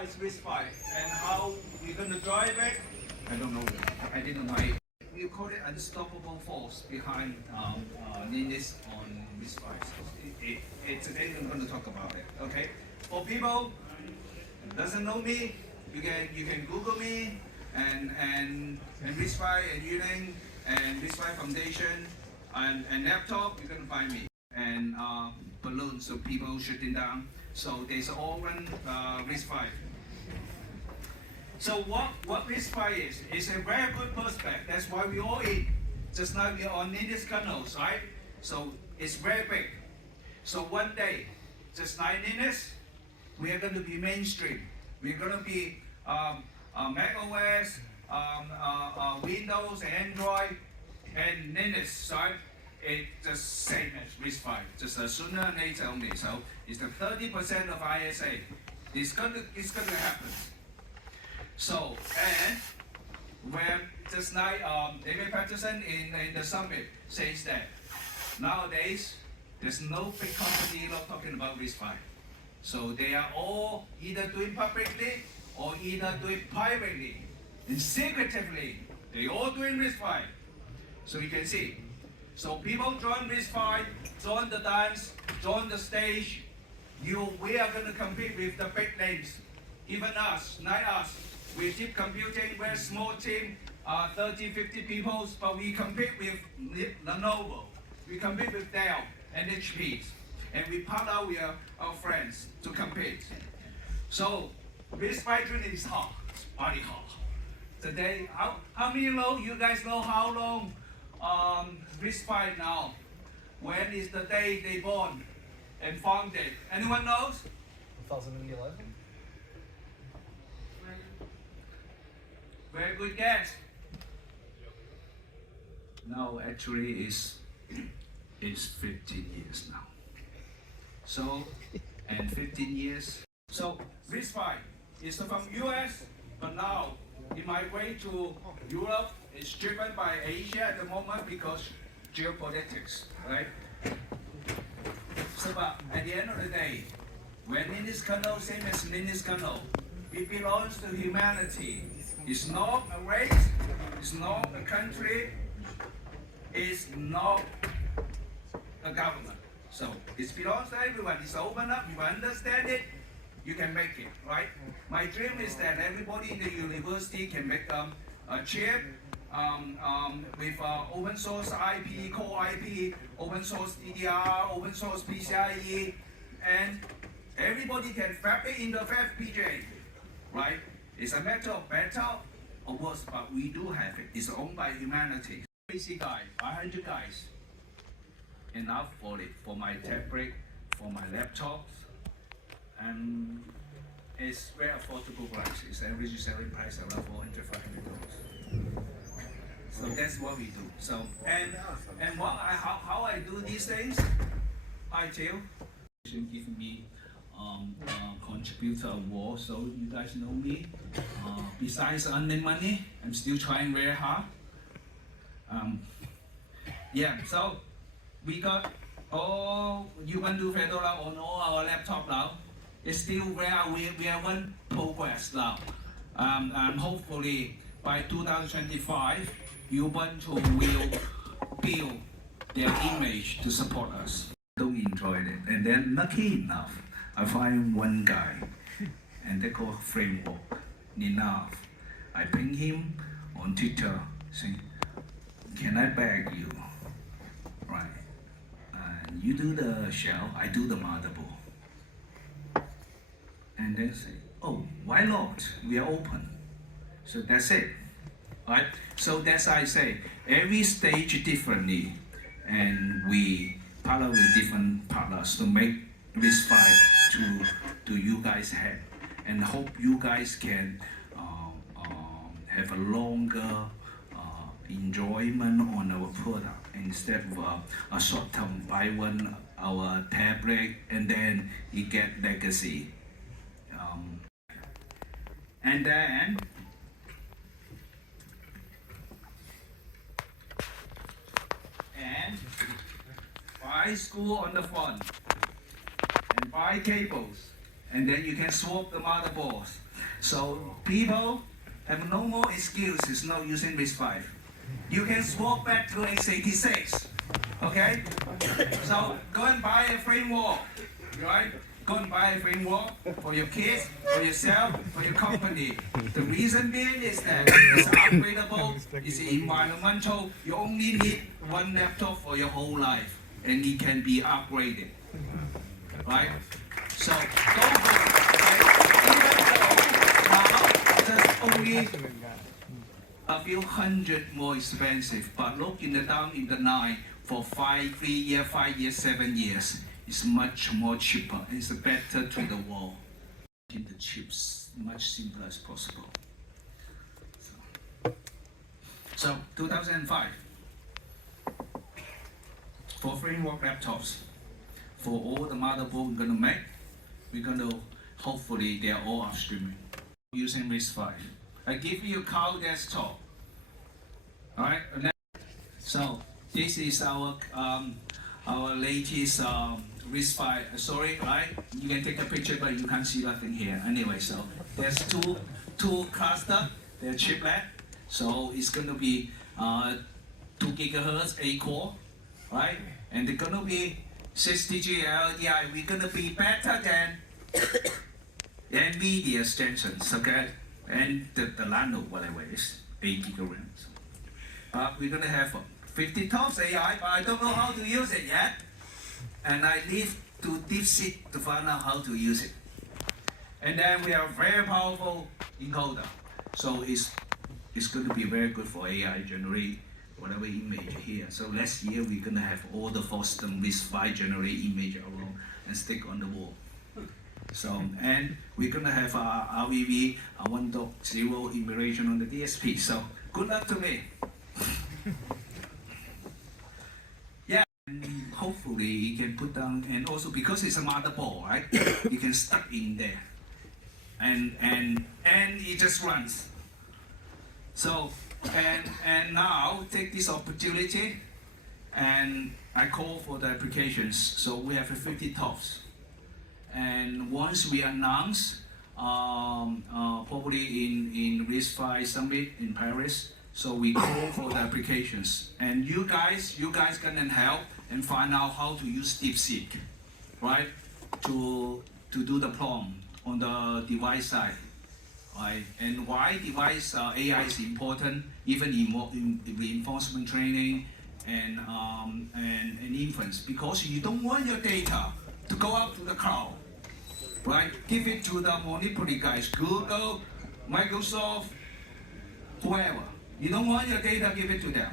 car is RISC-V, and how we're going to drive it, I don't know. I didn't know. We call it unstoppable force behind Linux on RISC-V. Today I'm going to talk about it. Okay. For people who doesn't know me, you can Google me and RISC-V and Uling and RISC-V Foundation and laptop. You're going to find me. And balloons, so people shooting down. So there's all run RISC-V. So what RISC-V is? It's a very good prospect. That's why we all eat. Just like we are on Linux kernels, right? So it's very big. So one day, just like Linux, we are going to be mainstream. We're going to be Mac OS, Windows, Android, and Linux, right? It's the same as RISC-V, just sooner or later only. So it's the 30% of ISA. It's going to happen. So, and when just like David Patterson in the summit says that nowadays there's no big company not talking about RISC-V. So they are all either doing publicly or either doing privately. And secretively, they all doing RISC-V. So you can see. So people join RISC-V, join the dance, join the stage. We are going to compete with the big names. Even us, not us. We keep computing, we're a small team, 30, 50 people, but we compete with Lenovo. We compete with Dell and HP. And we partner with our friends to compete. So RISC-V training is hard, it's very hard. Today, how many know, you guys know how long RISC-V now? When is the day they born and founded? Anyone knows? 2011. Very good guess. No, actually it's 15 years now. So, and 15 years. So RISC-V is from US, but now it migrated to Europe. It's driven by Asia at the moment because geopolitics, right? So, but at the end of the day, when Linux kernel, same as Linux kernel, it belongs to humanity. It's not a race, it's not a country, it's not a government. So it belongs to everyone. It's open up, you understand it, you can make it, right? My dream is that everybody in the university can make a chip with open source IP, core IP, open source DDR, open source PCIe, and everybody can fab it in the FPGA, right? It's a matter of better or worse, but we do have it. It's owned by humanity. Crazy guy, 500 guys. Enough for it, for my tablet, for my laptop, and it's very affordable price. It's average selling price around $400, $500. So that's what we do. So and how I do these things, I tell. Give me contributor award, so you guys know me. Besides earning money, I'm still trying very hard. Yeah, so we got all Ubuntu Fedora on all our laptop now. It's still where we haven't progressed now. And hopefully by 2025, Ubuntu will build their image to support us. Don't enjoy it, and then lucky enough, I find one guy, and they call framework. Enough, I ping him on Twitter, saying, "Can I beg you? Right? You do the shell, I do the motherboard." And then say, "Oh, why not? We are open." So that's it, right? So that's I say every stage differently, and we partner with different partners to make RISC-V to you guys have, and hope you guys can have a longer enjoyment on our product instead of a short-term buy one our tablet and then you get legacy. And then buy school on the phone and buy cables and then you can swap the motherboards. So people have no more excuses not using RISC-V. You can swap back to x86, okay? So go and buy a framework, right? Go and buy a framework for your kids, for yourself, for your company. The reason being is that it's upgradable, it's environmental. You only need one laptop for your whole life, and it can be upgraded, right? So don't go, right? Even though now just only a few hundred more expensive, but look down in the line for 3 years, 5 years, 7 years. It's much more cheaper and it's better to the wall. In the chips, much simpler as possible. So 2005, for framework laptops, for all the motherboard we're gonna make, we're gonna, hopefully they're all upstreaming using RISC-V. I give you a cow desktop. Alright, so this is our latest RISC-V. Sorry, right? You can take a picture, but you can't see nothing here. Anyway, so there's two cluster, they're chiplet. So it's gonna be 2 gigahertz A core, right? And they're gonna be 60G LDI. We're gonna be better than NVIDIA's Jensen's, okay? And the Nano, whatever it is, 8 gigagrams. We're gonna have 50 TOPS AI, but I don't know how to use it yet. And I need to deep seek to find out how to use it. And then we have a very powerful encoder. So it's going to be very good for AI, generate whatever image here. So next year we're going to have all the FOSDEM RISC-V generate image around and stick on the wall. So, and we're going to have RVV 1.0 emulation on the DSP. So good luck to me. Yeah, and hopefully you can put down, and also because it's a motherboard, right? You can stuck in there, and it just runs. So, and now take this opportunity, and I call for the applications. So we have 50 TOPS. And once we announce, probably in RISC-V Summit in Paris, so we call for the applications. And you guys can help and find out how to use DeepSeek, right? To do the prompt on the device side, right? And why device AI is important, even in reinforcement training and inference, because you don't want your data to go up to the cloud, right? Give it to the monopoly guys, Google, Microsoft, whoever. You don't want your data, give it to them.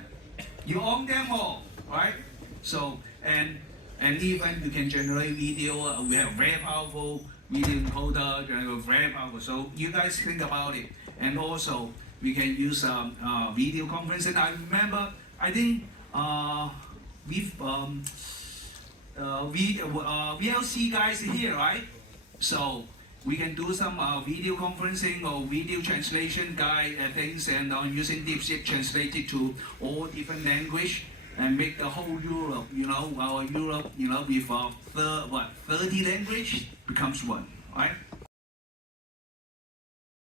You own them all, right? So, and even you can generate video. We have very powerful video encoder, very powerful. So you guys think about it. And also, we can use video conferencing. I remember, I think with VLC guys here, right? So we can do some video conferencing or video translation things, and using DeepSeek translate it to all different language and make the whole Europe, our Europe, with 30 language becomes one, right?